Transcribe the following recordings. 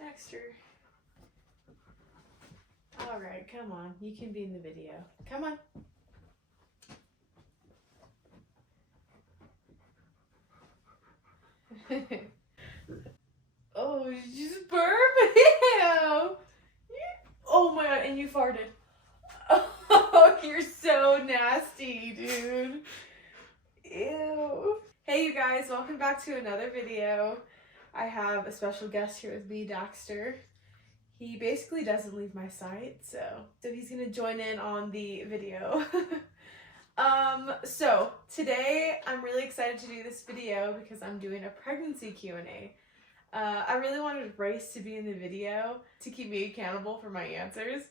Dexter. Alright, come on. You can be in the video. Come on. Oh, you just burp? Ew. Oh my god, and you farted. Oh, you're so nasty, dude. Ew. Hey you guys, welcome back to another video. I have a special guest here with me, Dexter. He basically doesn't leave my sight, so he's gonna join in on the video. So today I'm really excited to do this video because I'm doing a pregnancy Q&A. I really wanted Bryce to be in the video to keep me accountable for my answers,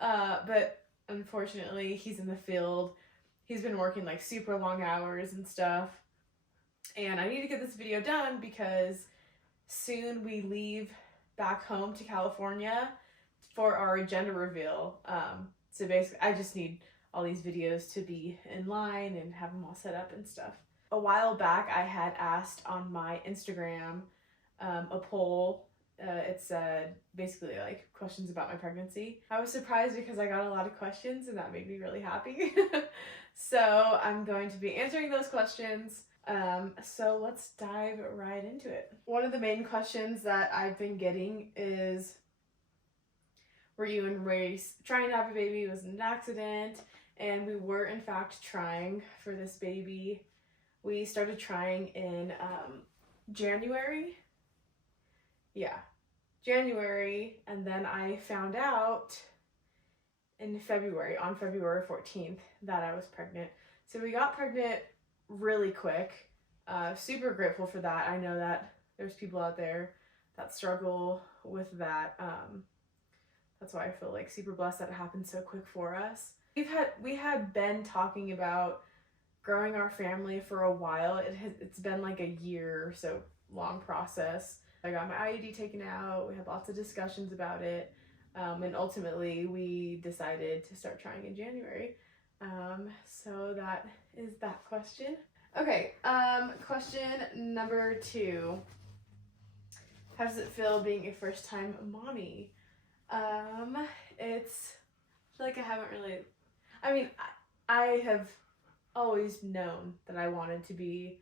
but unfortunately he's in the field. He's been working like super long hours and stuff, and I need to get this video done because soon we leave back home to California for our gender reveal. So basically I just need all these videos to be in line and have them all set up and stuff. A while back I had asked on my Instagram a poll. It said basically like questions about my pregnancy. I was surprised because I got a lot of questions and that made me really happy. So I'm going to be answering those questions. So let's dive right into it. One of the main questions that I've been getting is, were you and Race trying to have a baby? Was it an accident? And we were in fact trying for this baby. We started trying in January. Yeah, January, and then I found out in February, on February 14th, that I was pregnant. So we got pregnant really quick. Super grateful for that. I know that there's people out there that struggle with that. That's why I feel like super blessed that it happened so quick for us. We had been talking about growing our family for a while. It's been like a year or so long process. I got my IUD taken out. We had lots of discussions about it. And ultimately we decided to start trying in January. So that is that question. Okay, question number 2. How does it feel being a first-time mommy? I feel like I haven't really, I have always known that I wanted to be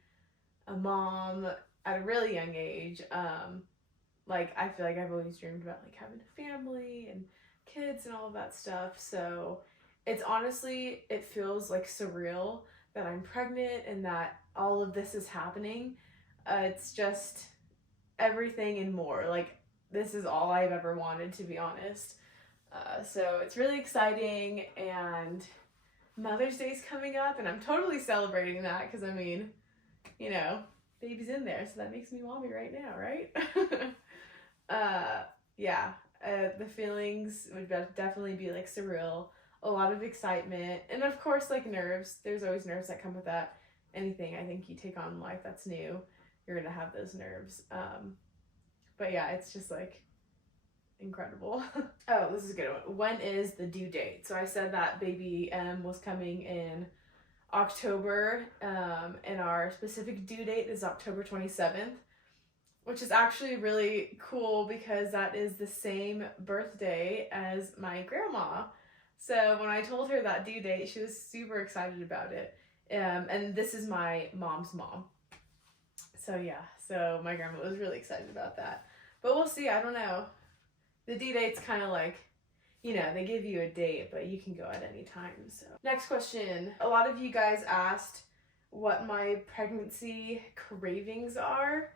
a mom at a really young age. Like I feel like I've always dreamed about like having a family and kids and all of that stuff. So it's honestly, it feels like surreal that I'm pregnant and that all of this is happening. It's just everything and more. Like this is all I've ever wanted, to be honest. So it's really exciting, and Mother's Day's coming up and I'm totally celebrating that because I mean, you know, baby's in there, so that makes me mommy right now, right? Yeah, the feelings would definitely be like surreal, a lot of excitement, and of course like nerves. There's always nerves that come with that. Anything I think you take on in life that's new, you're gonna have those nerves. But yeah, it's just like incredible. Oh, this is a good one. When is the due date? So I said that baby M was coming in October, and our specific due date is October 27th, which is actually really cool because that is the same birthday as my grandma. So when I told her that due date, she was super excited about it. And this is my mom's mom. So yeah, so my grandma was really excited about that. But we'll see, I don't know. The due date's kind of like, you know, they give you a date, but you can go at any time. So next question. A lot of you guys asked what my pregnancy cravings are,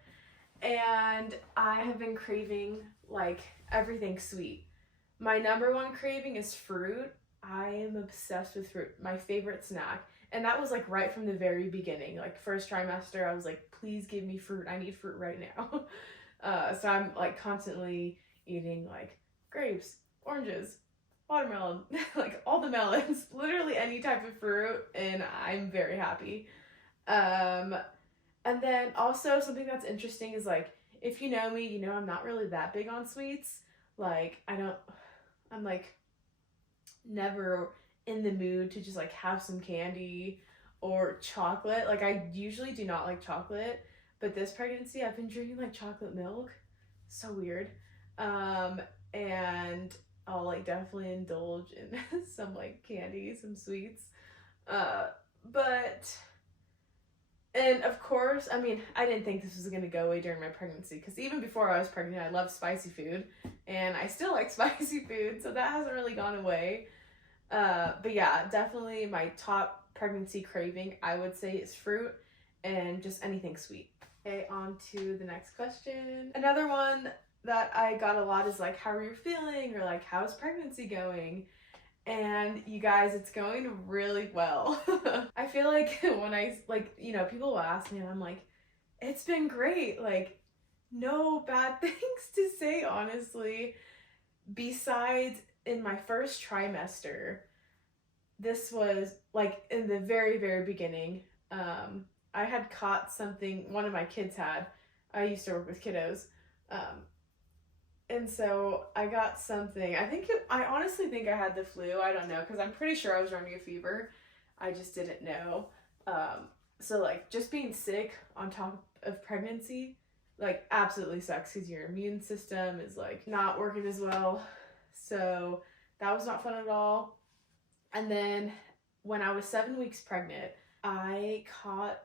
and I have been craving like everything sweet. My number one craving is fruit. I am obsessed with fruit. My favorite snack. And that was like right from the very beginning. Like first trimester, I was like, please give me fruit. I need fruit right now. So I'm like constantly eating like grapes, oranges, watermelon, like all the melons, literally any type of fruit, and I'm very happy. And then also something that's interesting is like, if you know me, you know I'm not really that big on sweets. Like I'm like never in the mood to just like have some candy or chocolate. Like I usually do not like chocolate, but this pregnancy I've been drinking like chocolate milk. So weird. And I'll like definitely indulge in some like candy, some sweets. But and of course, I mean, I didn't think this was gonna go away during my pregnancy, because even before I was pregnant, I loved spicy food, and I still like spicy food, so that hasn't really gone away. But yeah, definitely my top pregnancy craving, I would say, is fruit and just anything sweet. Okay, on to the next question. Another one that I got a lot is like, how are you feeling? Or like, how's pregnancy going? And you guys, it's going really well. I feel like when I, like, you know, people will ask me and I'm like, it's been great. Like, no bad things to say, honestly. Besides, in my first trimester, this was like in the very, very beginning. I had caught something, one of my kids had. I used to work with kiddos. And so I got something. I honestly think I had the flu. I don't know, because I'm pretty sure I was running a fever. I just didn't know. So like just being sick on top of pregnancy, like absolutely sucks, because your immune system is like not working as well. So that was not fun at all. And then when I was 7 weeks pregnant, I caught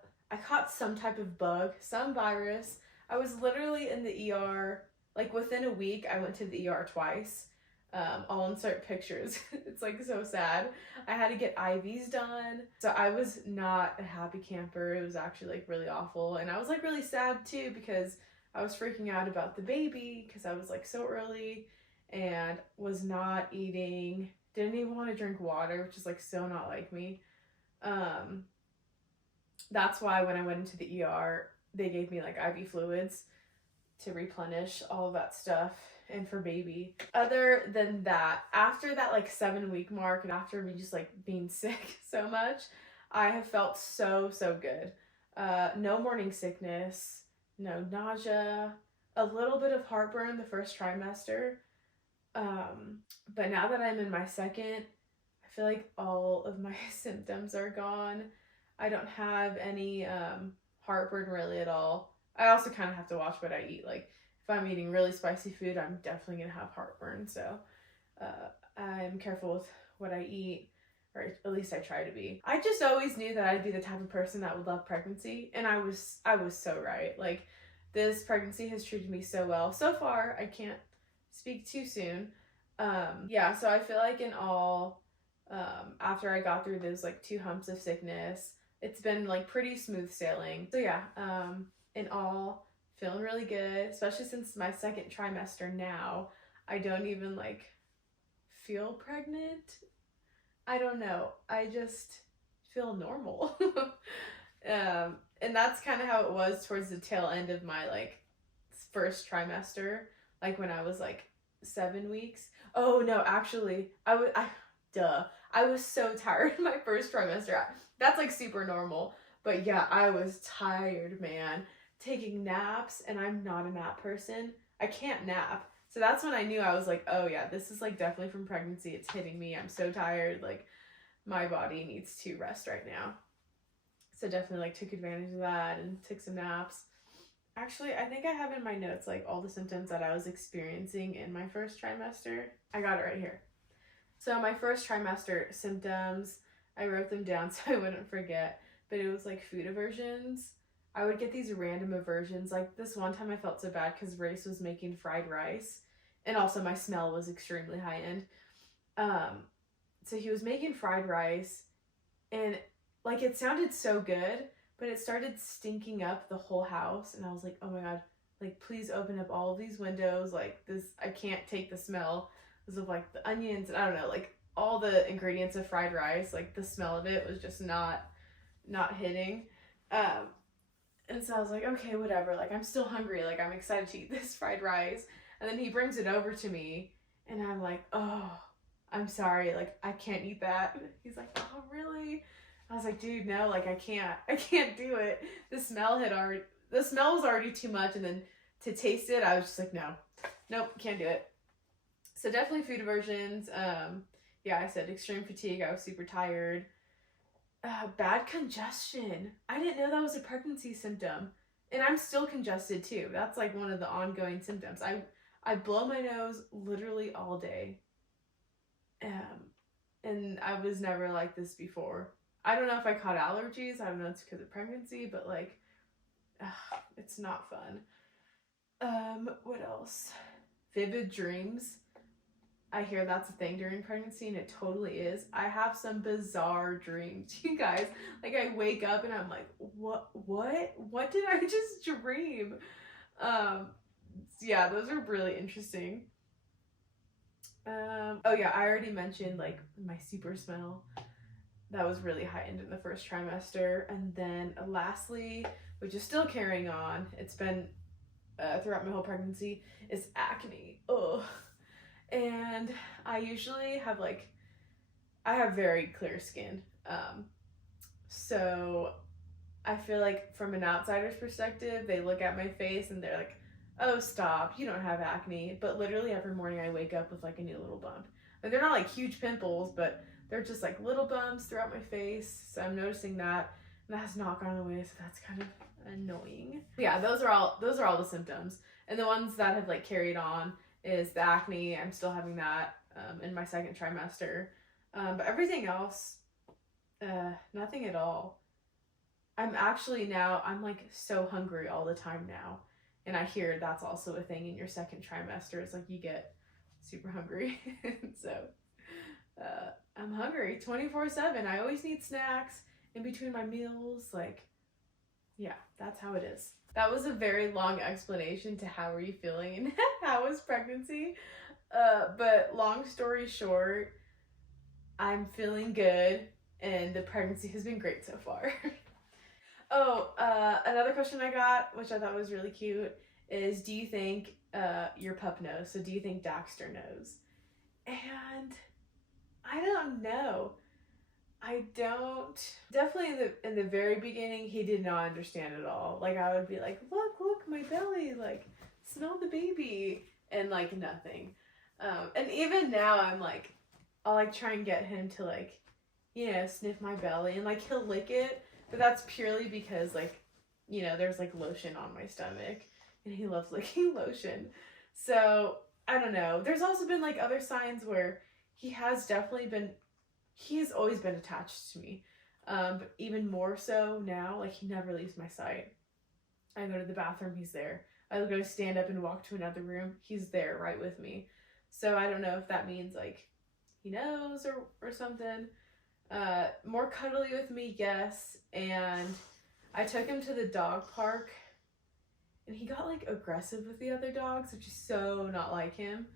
some type of bug, some virus. I was literally in the ER. Like within a week, I went to the ER twice. I'll insert pictures. It's like so sad. I had to get IVs done. So I was not a happy camper. It was actually like really awful. And I was like really sad too, because I was freaking out about the baby, because I was like so early and was not eating, didn't even want to drink water, which is like so not like me. That's why when I went into the ER, they gave me like IV fluids to replenish all of that stuff and for baby. Other than that, after that like 7 week mark and after me just like being sick so much, I have felt so good. No morning sickness, no nausea, a little bit of heartburn the first trimester. But now that I'm in my second, I feel like all of my symptoms are gone. I don't have any heartburn really at all. I also kind of have to watch what I eat. Like if I'm eating really spicy food, I'm definitely gonna have heartburn. So I'm careful with what I eat, or at least I try to be. I just always knew that I'd be the type of person that would love pregnancy, and I was so right. Like this pregnancy has treated me so well so far. I can't speak too soon. Yeah, so I feel like in all, after I got through those like 2 humps of sickness, it's been like pretty smooth sailing. So yeah, in all, feeling really good, especially since my second trimester now. I don't even like feel pregnant. I don't know. I just feel normal. And that's kind of how it was towards the tail end of my like first trimester, like when I was like 7 weeks. Oh no, actually, I was so tired in my first trimester. That's like super normal. But yeah, I was tired, man. Taking naps, and I'm not a nap person. I can't nap. So that's when I knew. I was like, oh yeah, this is like definitely from pregnancy. It's hitting me. I'm so tired. Like my body needs to rest right now. So definitely like took advantage of that and took some naps. Actually, I think I have in my notes like all the symptoms that I was experiencing in my first trimester. I got it right here. So my first trimester symptoms, I wrote them down so I wouldn't forget, but it was like food aversions. I would get these random aversions. Like this one time I felt so bad because Race was making fried rice, and also my smell was extremely high end. So he was making fried rice, and like it sounded so good, but it started stinking up the whole house, and I was like, oh my god, like please open up all of these windows. Like this, I can't take the smell of like the onions and I don't know, like all the ingredients of fried rice. Like the smell of it was just not hitting. And so I was like, okay, whatever. Like I'm still hungry. Like I'm excited to eat this fried rice. And then he brings it over to me, and I'm like, oh, I'm sorry. Like I can't eat that. He's like, oh really? I was like, dude, no, like I can't do it. The smell was already too much, and then to taste it, I was just like, nope, can't do it. So definitely food aversions. Yeah, I said extreme fatigue. I was super tired. Bad congestion. I didn't know that was a pregnancy symptom, and I'm still congested too. That's like one of the ongoing symptoms. I I blow my nose literally all day. And I was never like this before. I don't know if I caught allergies. I don't know if it's because of pregnancy, but like, it's not fun. What else? Vivid dreams. I hear that's a thing during pregnancy, and it totally is. I have some bizarre dreams, you guys. Like, I wake up and I'm like, what did I just dream? Yeah, those are really interesting. Oh yeah, I already mentioned like my super smell. That was really heightened in the first trimester. And then lastly, which is still carrying on, it's been throughout my whole pregnancy, is acne. Ugh. And I usually have I have very clear skin. So I feel like from an outsider's perspective, they look at my face and they're like, oh, stop, you don't have acne. But literally every morning I wake up with like a new little bump. And they're not like huge pimples, but they're just like little bumps throughout my face. So I'm noticing that, and that has not gone away, so that's kind of annoying. Yeah, those are all the symptoms. And the ones that have like carried on is the acne. I'm still having that in my second trimester. But everything else, nothing at all. I'm like so hungry all the time now. And I hear that's also a thing in your second trimester. It's like you get super hungry. So I'm hungry 24/7. I always need snacks in between my meals. Like, yeah, that's how it is. That was a very long explanation to how are you feeling and how was pregnancy. But long story short, I'm feeling good and the pregnancy has been great so far. Oh, another question I got, which I thought was really cute, is do you think your pup knows? So do you think Daxter knows? And I don't know. I don't. Definitely in the very beginning, he did not understand at all. Like, I would be like, look, my belly, like, smell the baby, and like nothing. And even now, I'm like, I'll like try and get him to like, you know, sniff my belly, and like he'll lick it, but that's purely because like, you know, there's like lotion on my stomach, and he loves licking lotion. So I don't know. There's also been like other signs where he has always been attached to me. But even more so now, like he never leaves my sight. I go to the bathroom, he's there. I go stand up and walk to another room, he's there right with me. So I don't know if that means like he knows or something. More cuddly with me, yes. And I took him to the dog park and he got like aggressive with the other dogs, which is so not like him.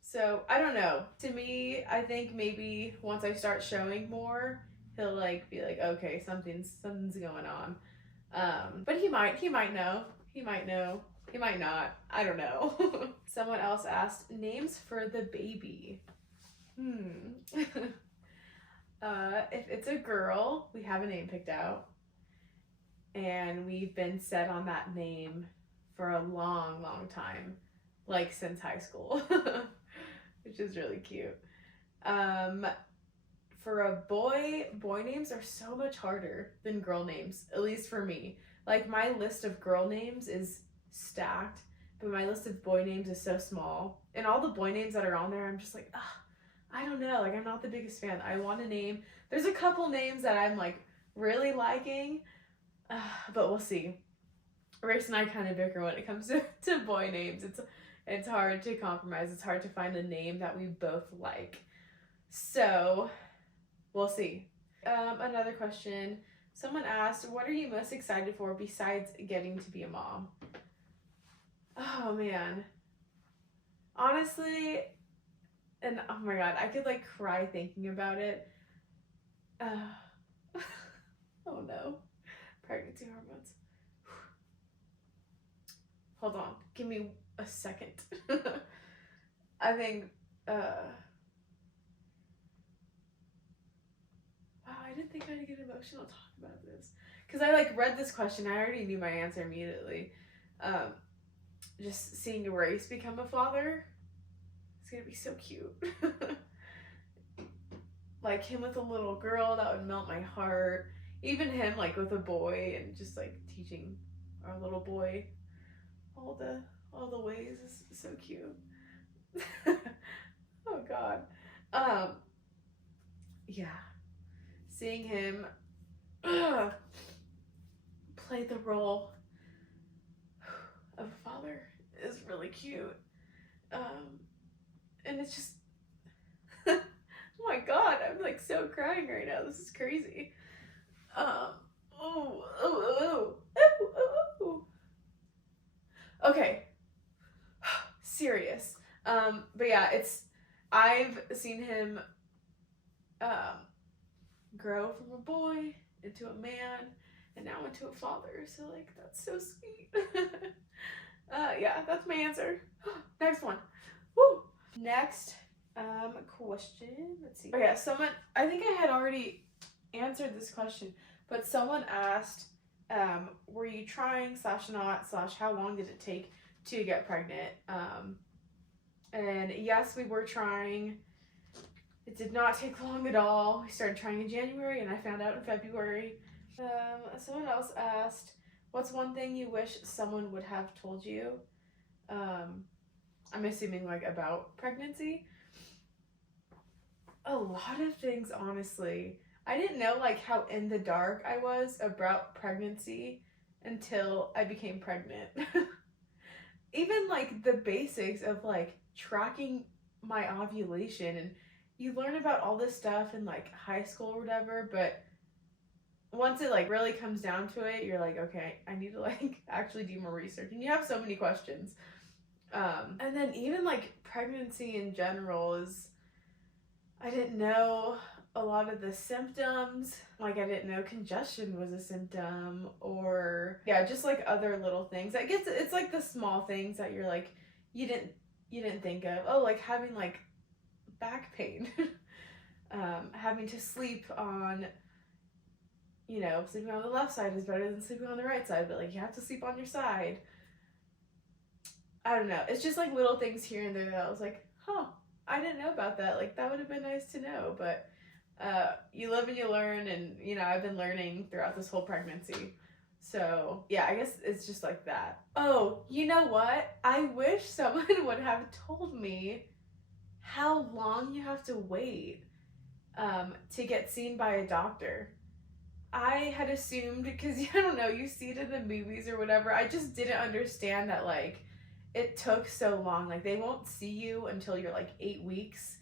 So I don't know. To me, I think maybe once I start showing more, he'll like be like, okay, something's going on. But he might know. He might know. He might not. I don't know. Someone else asked names for the baby. If it's a girl, we have a name picked out. And we've been set on that name for a long, long time. Like since high school. Which is really cute. For a boy names are so much harder than girl names, at least for me. Like my list of girl names is stacked, but my list of boy names is so small. And all the boy names that are on there, I'm just like, I don't know. Like I'm not the biggest fan. I want a name. There's a couple names that I'm like really liking, but we'll see. Race and I kind of bicker when it comes to boy names. It's hard to compromise. It's hard to find a name that we both like. So we'll see. Another question. Someone asked, what are you most excited for besides getting to be a mom? Oh man. Honestly, and oh my god, I could like cry thinking about it. Oh no. Pregnancy hormones. Hold on. Give me a second. I think, wow, I didn't think I'd get emotional talking about this. Because I like read this question, I already knew my answer immediately. Just seeing Race become a father, it's gonna be so cute. Like him with a little girl, that would melt my heart. Even him like with a boy and just like teaching our little boy all all the ways is so cute. Oh God. Yeah. Seeing him play the role of a father is really cute. And it's just, oh my God, I'm like so crying right now. This is crazy. Oh, oh, oh, oh, oh. Okay. Serious. But yeah, I've seen him grow from a boy into a man and now into a father. So like, that's so sweet. Yeah, that's my answer. Next one. Woo! Next question. Let's see. Oh yeah, I think I had already answered this question, but someone asked, were you trying / not / how long did it take to get pregnant? And yes, we were trying. It did not take long at all. We started trying in January and I found out in February. Someone else asked, what's one thing you wish someone would have told you? I'm assuming like about pregnancy. A lot of things, honestly. I didn't know like how in the dark I was about pregnancy until I became pregnant. Even like the basics of like tracking my ovulation, and you learn about all this stuff in like high school or whatever, but once it like really comes down to it, you're like, okay, I need to like actually do more research, and you have so many questions. And then even like pregnancy in general is, I didn't know a lot of the symptoms. Like I didn't know congestion was a symptom, or yeah, just like other little things. I guess it's like the small things that you're like, you didn't think of. Oh, like having like back pain, having to sleep on, sleeping on the left side is better than sleeping on the right side, but like you have to sleep on your side. I don't know. It's just like little things here and there that I was like, huh, I didn't know about that. Like that would have been nice to know, but you live and you learn, and I've been learning throughout this whole pregnancy. So yeah, I guess it's just like that. Oh, you know what? I wish someone would have told me how long you have to wait to get seen by a doctor. I had assumed, because I don't know, you see it in the movies or whatever. I just didn't understand that like it took so long. Like they won't see you until you're like 8 weeks.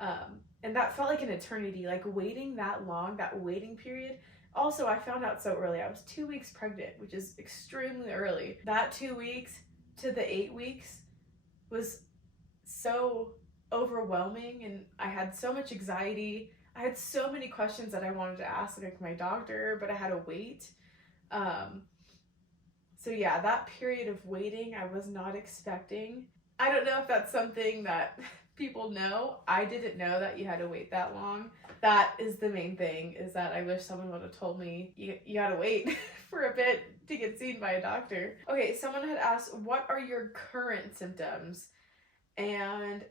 And that felt like an eternity, like waiting that long, that waiting period. Also, I found out so early. I was 2 weeks pregnant, which is extremely early. That 2 weeks to the 8 weeks was so overwhelming, and I had so much anxiety. I had so many questions that I wanted to ask like my doctor, but I had to wait. So yeah, that period of waiting I was not expecting. I don't know if that's something that people know. I didn't know that you had to wait that long. That is the main thing, is that I wish someone would have told me you gotta wait for a bit to get seen by a doctor. Okay, someone had asked, what are your current symptoms? And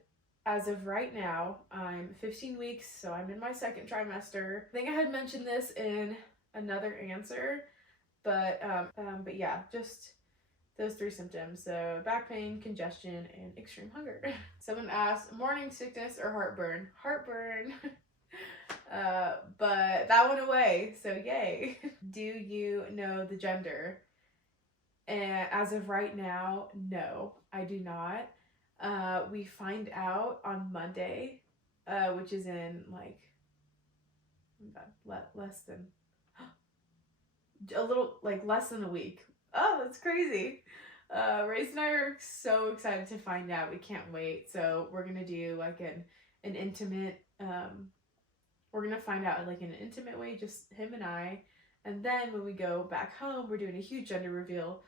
as of right now, I'm 15 weeks, so I'm in my second trimester. I think I had mentioned this in another answer, but yeah, just those 3 symptoms. So back pain, congestion, and extreme hunger. Someone asked, morning sickness or heartburn? Heartburn. But that went away, so yay. Do you know the gender? And as of right now, no, I do not. We find out on Monday, which is in like less than less than a week. Oh, that's crazy. Race and I are so excited to find out. We can't wait. So we're gonna do like an intimate. We're gonna find out like in an intimate way, just him and I. And then when we go back home, we're doing a huge gender reveal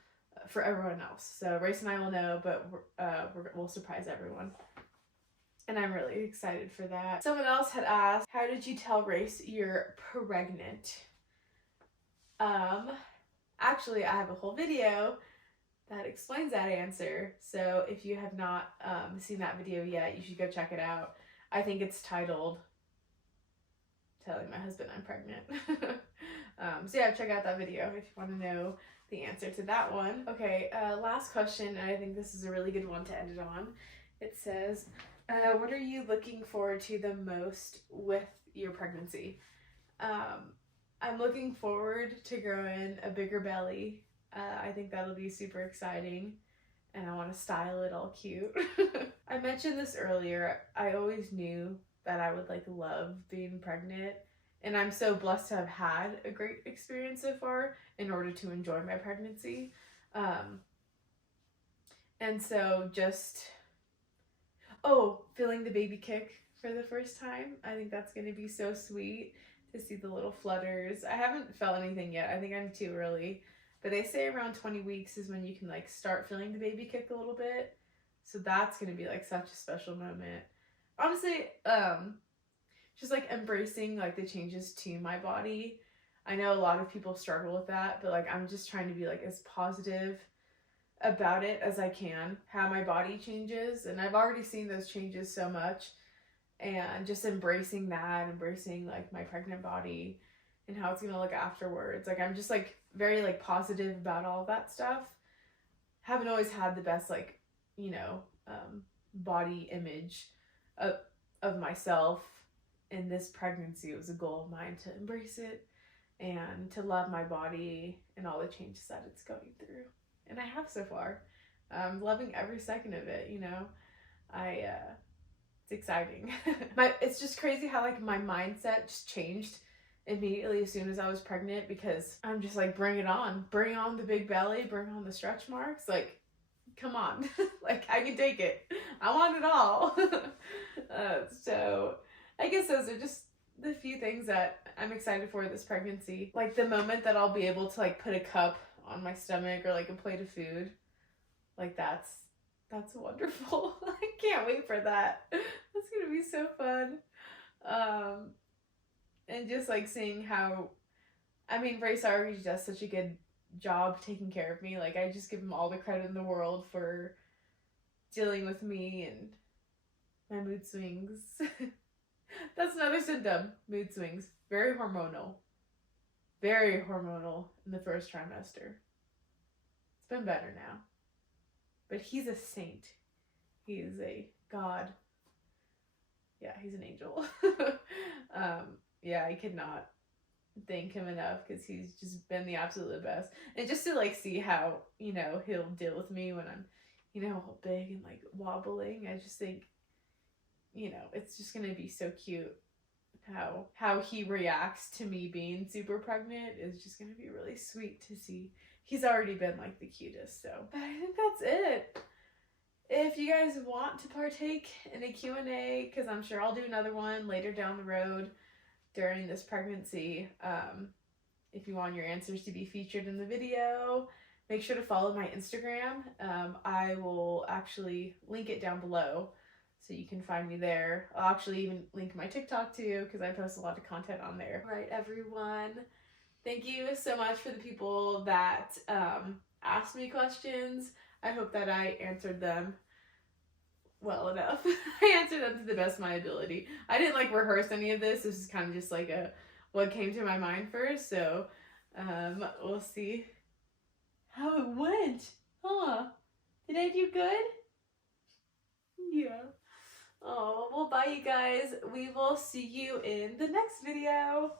for everyone else. So Race and I will know, but we'll surprise everyone. And I'm really excited for that. Someone else had asked, how did you tell Race you're pregnant? Actually, I have a whole video that explains that answer. So if you have not seen that video yet, you should go check it out. I think it's titled Telling My Husband I'm Pregnant. So yeah, check out that video if you want to know the answer to that one. Okay, last question, and I think this is a really good one to end it on. It says, what are you looking forward to the most with your pregnancy? I'm looking forward to growing a bigger belly. I think that'll be super exciting, and I want to style it all cute. I mentioned this earlier. I always knew that I would like love being pregnant, and I'm so blessed to have had a great experience so far in order to enjoy my pregnancy. And so just, feeling the baby kick for the first time. I think that's going to be so sweet to see the little flutters. I haven't felt anything yet. I think I'm too early. But they say around 20 weeks is when you can like start feeling the baby kick a little bit. So that's going to be like such a special moment. Honestly, just like embracing like the changes to my body. I know a lot of people struggle with that, but like I'm just trying to be like as positive about it as I can, how my body changes. And I've already seen those changes so much, and just embracing that, embracing like my pregnant body and how it's gonna look afterwards. Like I'm just like very like positive about all of that stuff. Haven't always had the best like, you know, body image of myself. In this pregnancy, it was a goal of mine to embrace it and to love my body and all the changes that it's going through. And I have so far. I'm loving every second of it, you know. It's exciting. It's just crazy how like my mindset just changed immediately as soon as I was pregnant, because I'm just like, bring it on. Bring on the big belly, bring on the stretch marks. Like, come on. Like, I can take it. I want it all. So I guess those are just the few things that I'm excited for this pregnancy. Like the moment that I'll be able to like put a cup on my stomach or like a plate of food. Like that's wonderful. I can't wait for that. That's gonna be so fun. And just like seeing how, I mean, Bryce already does such a good job taking care of me. Like I just give him all the credit in the world for dealing with me and my mood swings. That's another symptom, mood swings. Very hormonal in the first trimester. It's been better now. But he's a saint. He is a god. Yeah, he's an angel. Yeah, I could not thank him enough, because he's just been the absolute best. And just to like see how, you know, he'll deal with me when I'm, you know, all big and like wobbling. I just think, you know, it's just gonna be so cute how he reacts to me being super pregnant. Is just gonna be really sweet to see. He's already been like the cutest. So but I think that's it. If you guys want to partake in a Q&A, because I'm sure I'll do another one later down the road during this pregnancy, if you want your answers to be featured in the video, make sure to follow my Instagram. I will actually link it down below, so you can find me there. I'll actually even link my TikTok too, because I post a lot of content on there. All right, everyone. Thank you so much for the people that asked me questions. I hope that I answered them well enough. I answered them to the best of my ability. I didn't like rehearse any of this. This is kind of just like what came to my mind first. So we'll see how it went. Huh? Did I do good? Yeah. Oh, well, bye you guys. We will see you in the next video.